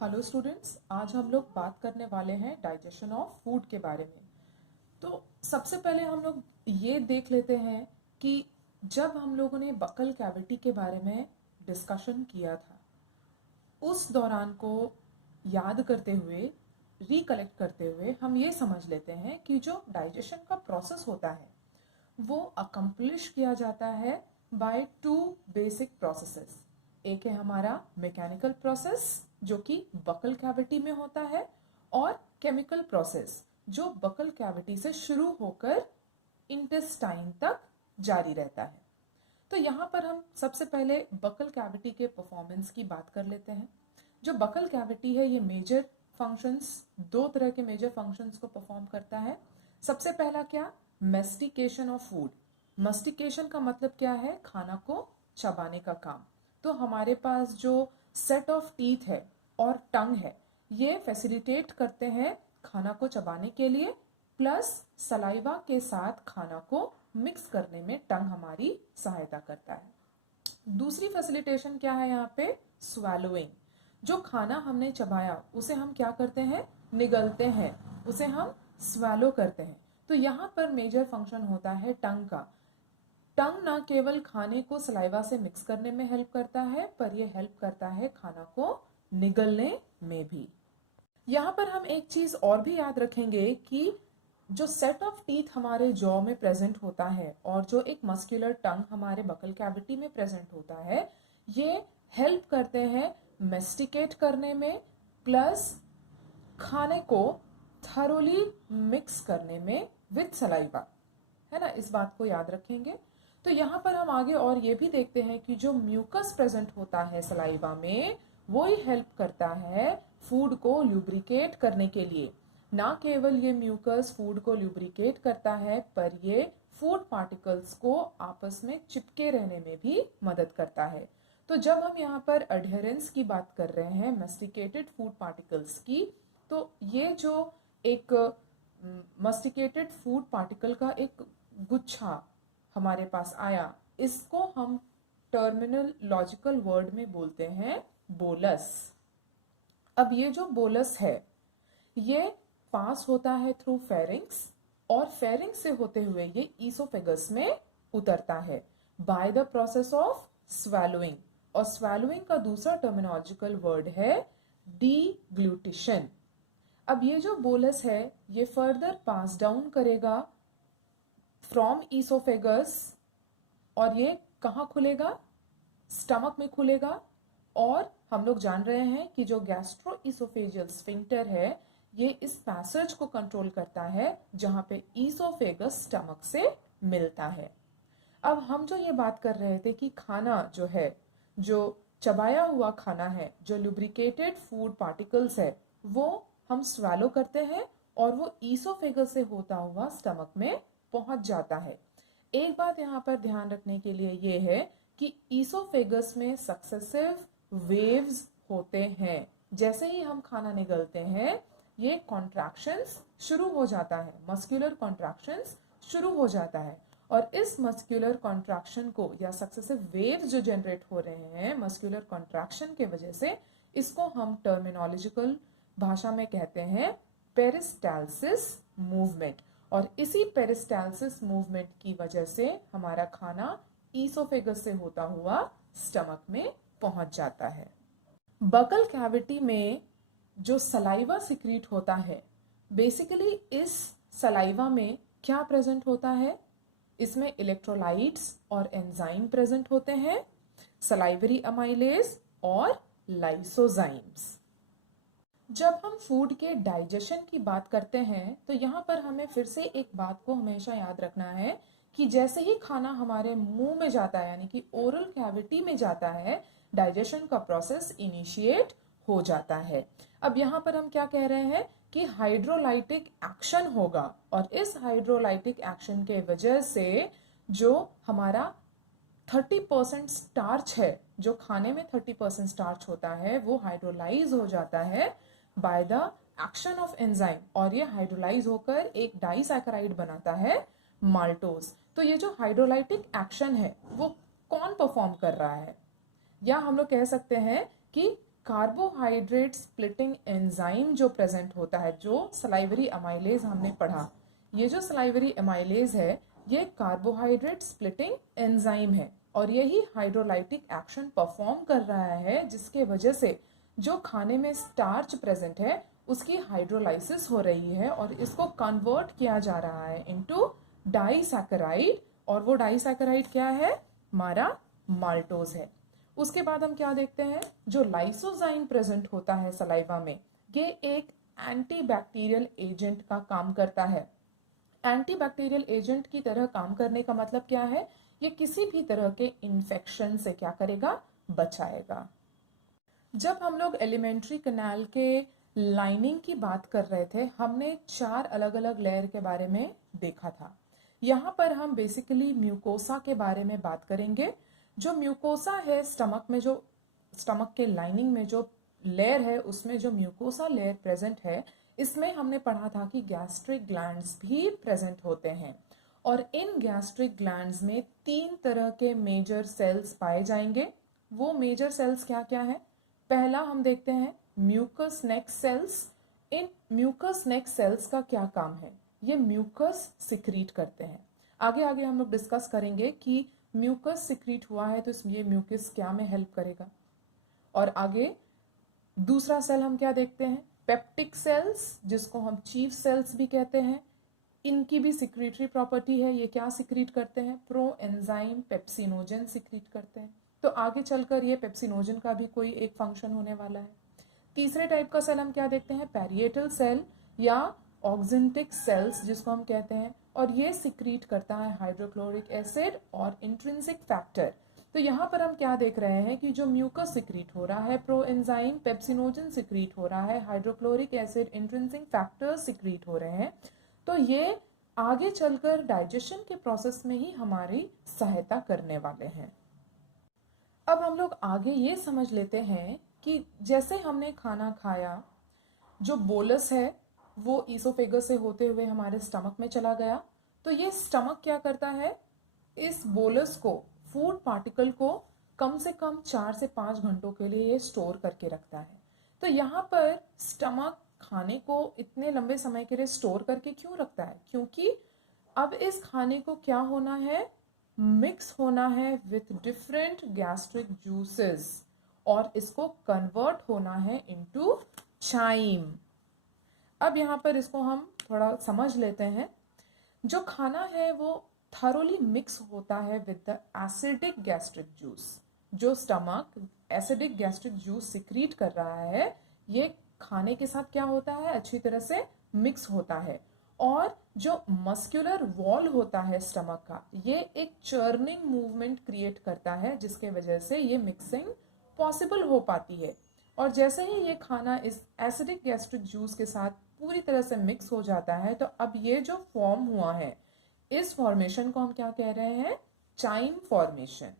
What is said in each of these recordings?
Hello students, आज हम लोग बात करने वाले हैं डाइजेशन ऑफ फूड के बारे में। तो सबसे पहले हम लोग ये देख लेते हैं कि जब हम लोगों ने बकल कैविटी के बारे में डिस्कशन किया था, उस दौरान को याद करते हुए, रिकलेक्ट करते हुए हम ये समझ लेते हैं कि जो डाइजेशन का प्रोसेस होता है वो अकम्प्लिश किया जाता है बाय टू बेसिक प्रोसेसेस। एक है हमारा मैकेनिकल प्रोसेस जो कि बकल कैविटी में होता है, और केमिकल प्रोसेस जो बकल कैविटी से शुरू होकर इंटेस्टाइन तक जारी रहता है। तो यहाँ पर हम सबसे पहले बकल कैविटी के परफॉर्मेंस की बात कर लेते हैं। जो बकल कैविटी है ये मेजर फंक्शंस, दो तरह के मेजर फंक्शंस को परफॉर्म करता है। सबसे पहला क्या, मेस्टिकेशन ऑफ फूड। मस्टिकेशन का मतलब क्या है, खाना को चबाने का काम। तो हमारे पास जो सेट ऑफ टीथ है और टंग है ये फैसिलिटेट करते हैं खाना को चबाने के लिए, प्लस सलाइवा के साथ खाना को मिक्स करने में टंग हमारी सहायता करता है। दूसरी फैसिलिटेशन क्या है यहाँ पे, स्वैलोइंग। जो खाना हमने चबाया उसे हम क्या करते हैं, निगलते हैं, उसे हम स्वैलो करते हैं। तो यहाँ पर मेजर फंक्शन होता है टंग का। टंग ना केवल खाने को सलाइवा से मिक्स करने में हेल्प करता है, पर यह हेल्प करता है खाना को निगलने में भी। यहाँ पर हम एक चीज और भी याद रखेंगे कि जो सेट ऑफ टीथ हमारे जॉ में प्रेजेंट होता है और जो एक मस्कुलर टंग हमारे बकल कैविटी में प्रेजेंट होता है, ये हेल्प करते हैं मेस्टिकेट करने में, प्लस खाने को थरोली मिक्स करने में विद सलाइवा, है ना। इस बात को याद रखेंगे। तो यहाँ पर हम आगे और ये भी देखते हैं कि जो म्यूकस प्रेजेंट होता है सलाइवा में, वो ही हेल्प करता है फूड को ल्यूब्रिकेट करने के लिए। ना केवल ये म्यूकस फूड को ल्यूब्रिकेट करता है, पर ये फूड पार्टिकल्स को आपस में चिपके रहने में भी मदद करता है। तो जब हम यहाँ पर अडहेरेंस की बात कर रहे हैं मस्टिकेटेड फूड पार्टिकल्स की, तो ये जो एक मस्टिकेटेड फूड पार्टिकल का एक गुच्छा हमारे पास आया, इसको हम टर्मिनल लॉजिकल वर्ड में बोलते हैं बोलस। अब ये जो बोलस है ये पास होता है थ्रू फेरिंग्स, और फेरिंग्स से होते हुए ये ईसोफेगस में उतरता है बाय द प्रोसेस ऑफ स्वैलोइंग। और स्वैलोइंग का दूसरा टर्मिनोलॉजिकल वर्ड है डीग्लूटिशन। अब ये जो बोलस है ये फर्दर पास डाउन करेगा फ्रॉम ईसोफेगस, और ये कहाँ खुलेगा, स्टमक में खुलेगा। और हम लोग जान रहे हैं कि जो गैस्ट्रो ईसोफेजियल स्फिंक्टर है ये इस पैसेज को कंट्रोल करता है जहां पे ईसोफेगस स्टमक से मिलता है। अब हम जो ये बात कर रहे थे कि खाना जो है, जो चबाया हुआ खाना है, जो लुब्रिकेटेड फूड पार्टिकल्स है, वो हम स्वैलो करते हैं और वो ईसोफेगस से होता हुआ स्टमक में पहुंच जाता है। एक बात यहाँ पर ध्यान रखने के लिए ये है कि ईसोफेगस में सक्सेसिव वेव्स होते हैं। जैसे ही हम खाना निगलते हैं ये कॉन्ट्रैक्शंस शुरू हो जाता है, मस्कुलर कॉन्ट्रैक्शंस शुरू हो जाता है, और इस मस्कुलर कॉन्ट्रैक्शन को या सक्सेसिव वेव्स जो जनरेट हो रहे हैं मस्कुलर कॉन्ट्रैक्शन के वजह से, इसको हम टर्मिनोलॉजिकल भाषा में कहते हैं पेरिस्टाल्सिस मूवमेंट। और इसी पेरिस्टाल्सिस मूवमेंट की वजह से हमारा खाना ईसोफेगस से होता हुआ स्टमक में पहुंच जाता है। बकल कैविटी में जो सलाइवा सिक्रीट होता है, बेसिकली इस सलाइवा में क्या प्रेजेंट होता है, इसमें इलेक्ट्रोलाइट्स और एंजाइम प्रेजेंट होते हैं, सलाइवरी अमाइलेज और लाइसोजाइम्स। जब हम फूड के डाइजेशन की बात करते हैं तो यहाँ पर हमें फिर से एक बात को हमेशा याद रखना है कि जैसे ही खाना हमारे मुंह में जाता है, यानी कि ओरल कैविटी में जाता है, डाइजेशन का प्रोसेस इनिशिएट हो जाता है। अब यहाँ पर हम क्या कह रहे हैं कि हाइड्रोलाइटिक एक्शन होगा, और इस हाइड्रोलाइटिक एक्शन के वजह से जो हमारा 30% स्टार्च है, जो खाने में 30% स्टार्च होता है, वो हाइड्रोलाइज हो जाता है by the action of enzyme, और ये हाइड्रोलाइज होकर एक डाइसैकेराइड बनाता है माल्टोज। तो ये जो हाइड्रोलाइटिक एक्शन है वो कौन परफॉर्म कर रहा है, या हम लोग कह सकते हैं कि कार्बोहाइड्रेट स्प्लिटिंग एंजाइम जो प्रेजेंट होता है, जो सलाइवरी अमाइलेज हमने पढ़ा, ये जो सलाइवरी अमाइलेज है ये कार्बोहाइड्रेट स्प्लिटिंग एंजाइम है और यही हाइड्रोलाइटिक एक्शन परफॉर्म कर रहा है, जिसके वजह से जो खाने में स्टार्च प्रेजेंट है उसकी हाइड्रोलाइसिस हो रही है और इसको कन्वर्ट किया जा रहा है इनटू डाइसैकेराइड, और वो डाइसैकेराइड क्या है, हमारा माल्टोज है। उसके बाद हम क्या देखते हैं, जो लाइसोजाइम प्रेजेंट होता है सलाइवा में, ये एक एंटीबैक्टीरियल एजेंट का काम करता है। एंटीबैक्टीरियल एजेंट की तरह काम करने का मतलब क्या है, ये किसी भी तरह के इन्फेक्शन से क्या करेगा, बचाएगा। जब हम लोग एलिमेंट्री कैनाल के लाइनिंग की बात कर रहे थे, हमने 4 अलग अलग लेयर के बारे में देखा था। यहाँ पर हम बेसिकली म्यूकोसा के बारे में बात करेंगे। जो म्यूकोसा है स्टमक में, जो स्टमक के लाइनिंग में जो लेयर है, उसमें जो म्यूकोसा लेयर प्रेजेंट है, इसमें हमने पढ़ा था कि गैस्ट्रिक ग्लैंड्स भी प्रेजेंट होते हैं और इन गैस्ट्रिक ग्लैंड्स में 3 तरह के मेजर सेल्स पाए जाएंगे। वो मेजर सेल्स क्या क्या है, पहला हम देखते हैं म्यूकस नेक सेल्स। इन म्यूकस नेक सेल्स का क्या काम है, ये म्यूकस सिक्रीट करते हैं। आगे आगे हम लोग डिस्कस करेंगे कि म्यूकस सिक्रीट हुआ है तो ये म्यूकस क्या में हेल्प करेगा। और आगे दूसरा सेल हम क्या देखते हैं, पेप्टिक सेल्स, जिसको हम चीफ सेल्स भी कहते हैं। इनकी भी सिक्रीटरी प्रॉपर्टी है, ये क्या सिक्रीट करते हैं, प्रो एंजाइम पेप्सिनोजन सिक्रीट करते हैं। तो आगे चलकर ये पेप्सिनोजन का भी कोई एक फंक्शन होने वाला है। तीसरे टाइप का सेल हम क्या देखते हैं, पैरिएटल सेल या ऑक्जेंटिक सेल्स जिसको हम कहते हैं, और ये सिक्रीट करता है हाइड्रोक्लोरिक एसिड और इंट्रिंसिक फैक्टर। तो यहाँ पर हम क्या देख रहे हैं कि जो म्यूकस सिक्रीट हो रहा है, प्रो एंजाइम पेप्सिनोजन सिक्रीट हो रहा है, hydrochloric acid intrinsic factors secrete हो रहे हैं, तो ये आगे चलकर डाइजेशन के प्रोसेस में ही हमारी सहायता करने वाले हैं। अब हम लोग आगे ये समझ लेते हैं कि जैसे हमने खाना खाया, जो बोलस है वो ईसोफेगस से होते हुए हमारे स्टमक में चला गया, तो ये स्टमक क्या करता है, इस बोलस को, फूड पार्टिकल को कम से कम 4 से 5 घंटों के लिए ये स्टोर करके रखता है। तो यहाँ पर स्टमक खाने को इतने लंबे समय के लिए स्टोर करके क्यों रखता है, क्योंकि अब इस खाने को क्या होना है, मिक्स होना है विथ डिफरेंट गैस्ट्रिक जूसेस और इसको कन्वर्ट होना है इनटू चाइम। अब यहाँ पर इसको हम थोड़ा समझ लेते हैं। जो खाना है वो थरोली मिक्स होता है with the acidic gastric juice. जो stomach acidic gastric juice secrete कर रहा है, ये खाने के साथ क्या होता है, अच्छी तरह से मिक्स होता है। और जो मस्कुलर वॉल होता है स्टमक का, ये एक चर्निंग मूवमेंट क्रिएट करता है, जिसके वजह से ये मिक्सिंग पॉसिबल हो पाती है। और जैसे ही ये खाना इस एसिडिक गैस्ट्रिक जूस के साथ पूरी तरह से मिक्स हो जाता है, तो अब ये जो फॉर्म हुआ है, इस फॉर्मेशन को हम क्या कह रहे हैं, चाइम फॉर्मेशन।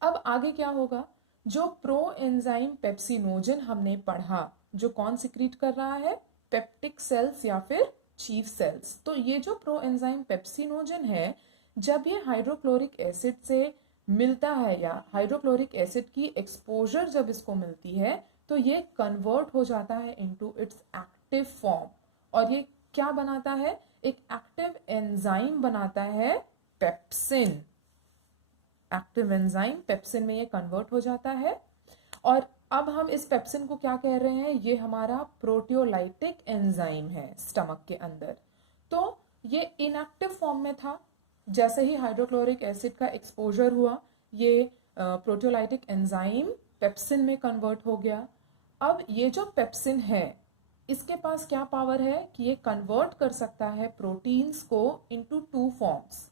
अब आगे क्या होगा, जो प्रो एंजाइम पेप्सिनोजन हमने पढ़ा, जो कौन सिक्रीट कर रहा है, पेप्टिक सेल्स या फिर चीफ सेल्स। तो ये जो प्रो एंजाइम पेप्सिनोजन है, जब ये हाइड्रोक्लोरिक एसिड से मिलता है या हाइड्रोक्लोरिक एसिड की एक्सपोजर जब इसको मिलती है, तो ये कन्वर्ट हो जाता है इनटू इट्स एक्टिव फॉर्म और ये क्या बनाता है, एक एक्टिव एंजाइम बनाता है, पेप्सिन। एक्टिव एंजाइम पेप्सिन में ये कन्वर्ट हो जाता है। और अब हम इस पेप्सिन को क्या कह रहे हैं, ये हमारा प्रोटियोलाइटिक एंजाइम है स्टमक के अंदर। तो ये इनएक्टिव फॉर्म में था, जैसे ही हाइड्रोक्लोरिक एसिड का एक्सपोजर हुआ, ये प्रोटियोलाइटिक एंजाइम पेप्सिन में कन्वर्ट हो गया। अब ये जो पेप्सिन है, इसके पास क्या पावर है कि ये कन्वर्ट कर सकता है प्रोटीन्स को इनटू 2 फॉर्म्स,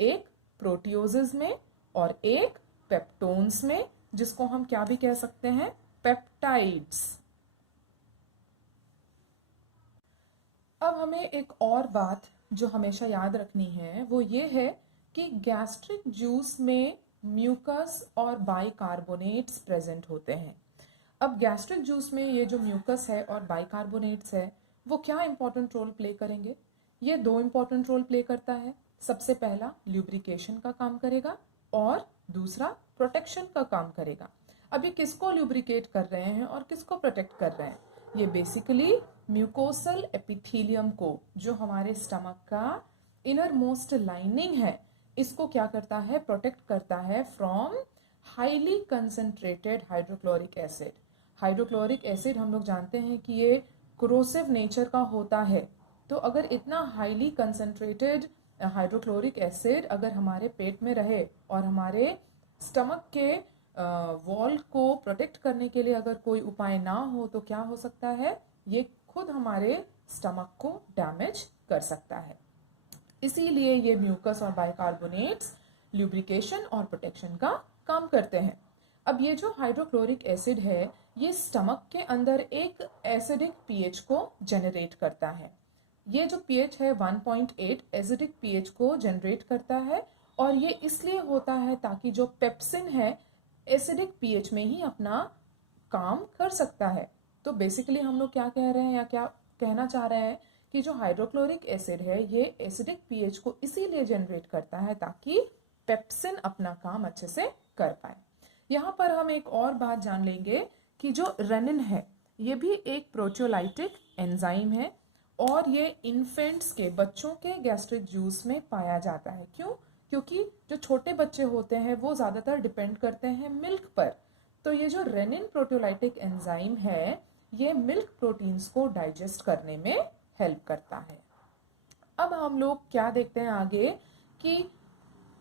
एक प्रोटियोजेज में और एक पेप्टोन्स में, जिसको हम क्या भी कह सकते हैं, पेप्टाइड्स। अब हमें एक और बात जो हमेशा याद रखनी है, वो ये है कि गैस्ट्रिक जूस में म्यूकस और बाइकार्बोनेट्स प्रेजेंट होते हैं। अब गैस्ट्रिक जूस में ये जो म्यूकस है और बाइकार्बोनेट्स है, वो क्या इंपॉर्टेंट रोल प्ले करेंगे, ये 2 इंपॉर्टेंट रोल प्ले करता है। सबसे पहला ल्यूब्रिकेशन का काम करेगा और दूसरा प्रोटेक्शन का काम करेगा। अब ये किसको ल्यूब्रिकेट कर रहे हैं और किसको प्रोटेक्ट कर रहे हैं? ये बेसिकली म्यूकोसल एपिथेलियम को, जो हमारे स्टमक का इनर मोस्ट लाइनिंग है, इसको क्या करता है? प्रोटेक्ट करता है from highly concentrated hydrochloric acid. Hydrochloric acid हम लोग जानते हैं कि ये कोरोसिव नेचर का होता है। तो अगर इतना हाईली कंसंट्रेटेड हाइड्रोक्लोरिक एसिड अगर हमारे पेट में रहे और हमारे स्टमक के वॉल को प्रोटेक्ट करने के लिए अगर कोई उपाय ना हो तो क्या हो सकता है? ये खुद हमारे स्टमक को डैमेज कर सकता है। इसीलिए ये म्यूकस और बाइकार्बोनेट्स ल्यूब्रिकेशन और प्रोटेक्शन का काम करते हैं। अब ये जो हाइड्रोक्लोरिक एसिड है, ये स्टमक के अंदर एक एसिडिक पीएच को जनरेट करता है। ये जो पीएच है 1.8 एसिडिक पीएच को जनरेट करता है, और ये इसलिए होता है ताकि जो पेप्सिन है एसिडिक पीएच में ही अपना काम कर सकता है। तो बेसिकली हम लोग क्या कह रहे हैं या क्या कहना चाह रहे हैं कि जो हाइड्रोक्लोरिक एसिड है ये एसिडिक पीएच को इसीलिए जनरेट करता है ताकि पेप्सिन अपना काम अच्छे से कर पाए। यहाँ पर हम एक और बात जान लेंगे कि जो रेनिन है ये भी एक प्रोटियोलाइटिक एंजाइम है, और ये इन्फेंट्स के, बच्चों के गैस्ट्रिक जूस में पाया जाता है। क्यों? क्योंकि जो छोटे बच्चे होते हैं वो ज़्यादातर डिपेंड करते हैं मिल्क पर। तो ये जो रेनिन प्रोटियोलाइटिक एंजाइम है ये मिल्क प्रोटीन्स को डाइजेस्ट करने में हेल्प करता है। अब हम लोग क्या देखते हैं आगे कि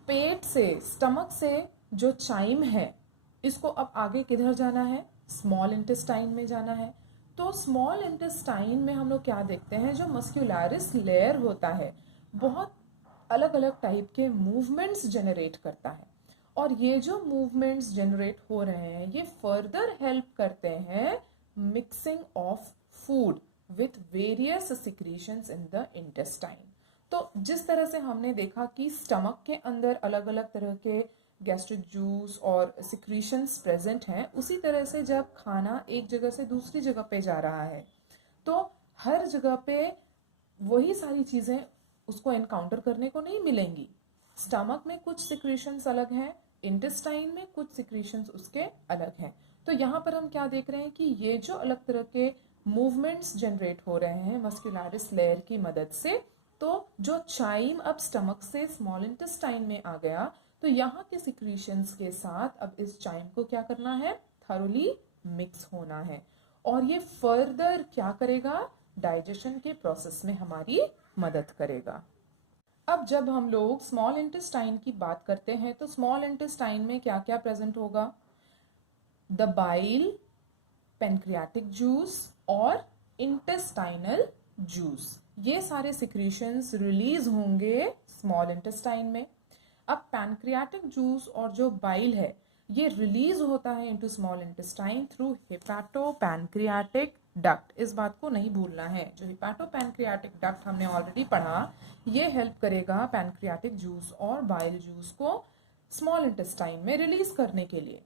पेट से, स्टमक से जो चाइम है इसको अब आगे किधर जाना है? स्मॉल इंटेस्टाइन में जाना है। तो स्मॉल इंटेस्टाइन में हम लोग क्या देखते हैं? जो मस्क्यूलरिस लेयर होता है बहुत अलग अलग टाइप के मूवमेंट्स जनरेट करता है, और ये जो मूवमेंट्स जनरेट हो रहे हैं ये फर्दर हेल्प करते हैं mixing of food with various secretions in the intestine. तो जिस तरह से हमने देखा कि स्टमक के अंदर अलग अलग तरह के गैस्ट्रिक जूस और सिक्रीशंस प्रेजेंट हैं, उसी तरह से जब खाना एक जगह से दूसरी जगह पे जा रहा है तो हर जगह पे वही सारी चीज़ें उसको एनकाउंटर करने को नहीं मिलेंगी। स्टमक में कुछ सिक्रीशंस अलग हैं, इंटेस्टाइन में कुछ सिक्रीशंस उसके अलग हैं। तो यहाँ पर हम क्या देख रहे हैं कि ये जो अलग तरह के मूवमेंट्स जनरेट हो रहे हैं मस्क्यूलरिस लेयर की मदद से, तो जो चाइम अब स्टमक से स्मॉल इंटेस्टाइन में आ गया तो यहाँ के सिक्रीशंस के साथ अब इस चाइम को क्या करना है? थरोली मिक्स होना है, और ये फर्दर क्या करेगा? डाइजेशन के प्रोसेस में हमारी मदद करेगा। अब जब हम लोग स्मॉल इंटेस्टाइन की बात करते हैं तो स्मॉल इंटेस्टाइन में क्या क्या प्रेजेंट होगा? द बाइल, पेनक्रियाटिक जूस और इंटेस्टाइनल जूस, ये सारे सिक्रीशंस रिलीज होंगे स्मॉल इंटेस्टाइन में। अब पैनक्रियाटिक जूस और जो बाइल है ये रिलीज होता है into small intestine through hepatopancreatic duct. इस बात को नहीं भूलना है, जो हेपाटोपैनक्रियाटिक डक्ट हमने ऑलरेडी पढ़ा ये हेल्प करेगा पैनक्रियाटिक जूस और बाइल जूस को स्मॉल इंटेस्टाइन में रिलीज करने के लिए।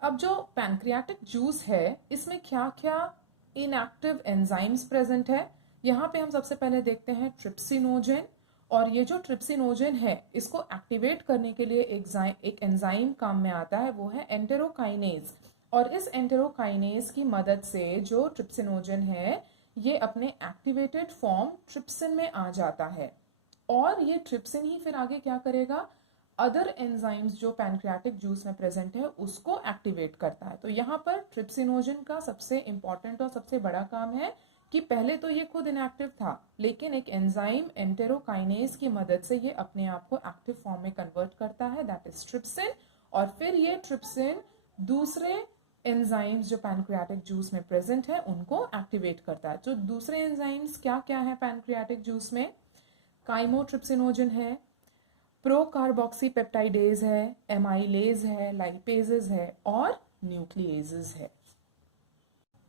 अब जो पैनक्रियाटिक जूस है इसमें क्या क्या इनएक्टिव एंजाइम्स प्रेजेंट है? यहाँ पे हम सबसे पहले देखते हैं ट्रिप्सिनोजेन, और ये जो ट्रिप्सिनोजेन है इसको एक्टिवेट करने के लिए एक एंजाइम काम में आता है, वो है एंटेरोकाइनेज। और इस एंटेरोकाइनेज की मदद से जो ट्रिप्सिनोजेन है ये अपने एक्टिवेटेड फॉर्म ट्रिप्सिन में आ जाता है, और ये ट्रिप्सिन ही फिर आगे क्या करेगा? अदर एंजाइम्स जो पैनक्रियाटिक जूस में प्रेजेंट है उसको एक्टिवेट करता है। तो यहाँ पर ट्रिप्सिनोजेन का सबसे इंपॉर्टेंट और सबसे बड़ा काम है कि पहले तो ये खुद इनएक्टिव था, लेकिन एक एंजाइम एंटेरोकाइनेज की मदद से ये अपने आप को एक्टिव फॉर्म में कन्वर्ट करता है, दैट इज ट्रिप्सिन। और फिर ये ट्रिप्सिन दूसरे एंजाइम्स जो पैनक्रियाटिक जूस में प्रेजेंट है उनको एक्टिवेट करता है। जो दूसरे एंजाइम्स क्या क्या है पैनक्रियाटिक जूस में? काइमोट्रिप्सिनोजन है, प्रोकार्बोक्सीपेप्टाइडेज है, एमाइलेज है, लाइपेजेस है और न्यूक्लिएजेस है।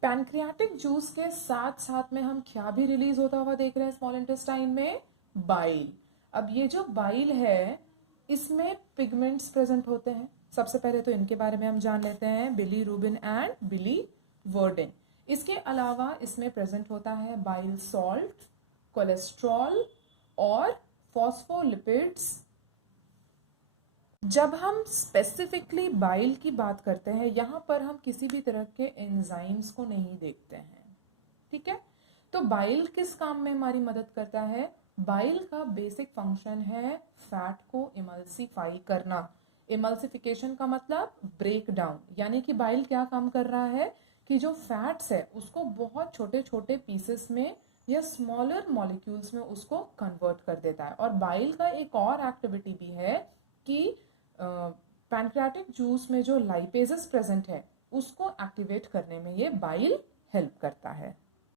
पैनक्रियाटिक जूस के साथ साथ में हम क्या भी रिलीज होता हुआ देख रहे हैं स्मॉल इंटेस्टाइन में? बाइल। अब ये जो बाइल है इसमें पिगमेंट्स प्रेजेंट होते हैं। सबसे पहले तो इनके बारे में हम जान लेते हैं, बिलीरुबिन एंड बिलीवर्डिन। इसके अलावा इसमें प्रेजेंट होता है बाइल सॉल्ट, कोलेस्ट्रॉल और फॉस्फोलिपिड्स जब हम स्पेसिफिकली बाइल की बात करते हैं, यहाँ पर हम किसी भी तरह के एंजाइम्स को नहीं देखते हैं, ठीक है। तो बाइल किस काम में हमारी मदद करता है? बाइल का बेसिक फंक्शन है फैट को इमल्सिफाई करना। इमल्सिफिकेशन का मतलब ब्रेक डाउन, यानी कि बाइल क्या काम कर रहा है कि जो फैट्स है उसको बहुत छोटे छोटे पीसेस में या स्मॉलर मॉलिक्यूल्स में उसको कन्वर्ट कर देता है। और बाइल का एक और एक्टिविटी भी है कि पैनक्रियाटिक जूस में जो लाइपेजेस प्रेजेंट है उसको एक्टिवेट करने में ये बाइल हेल्प करता है।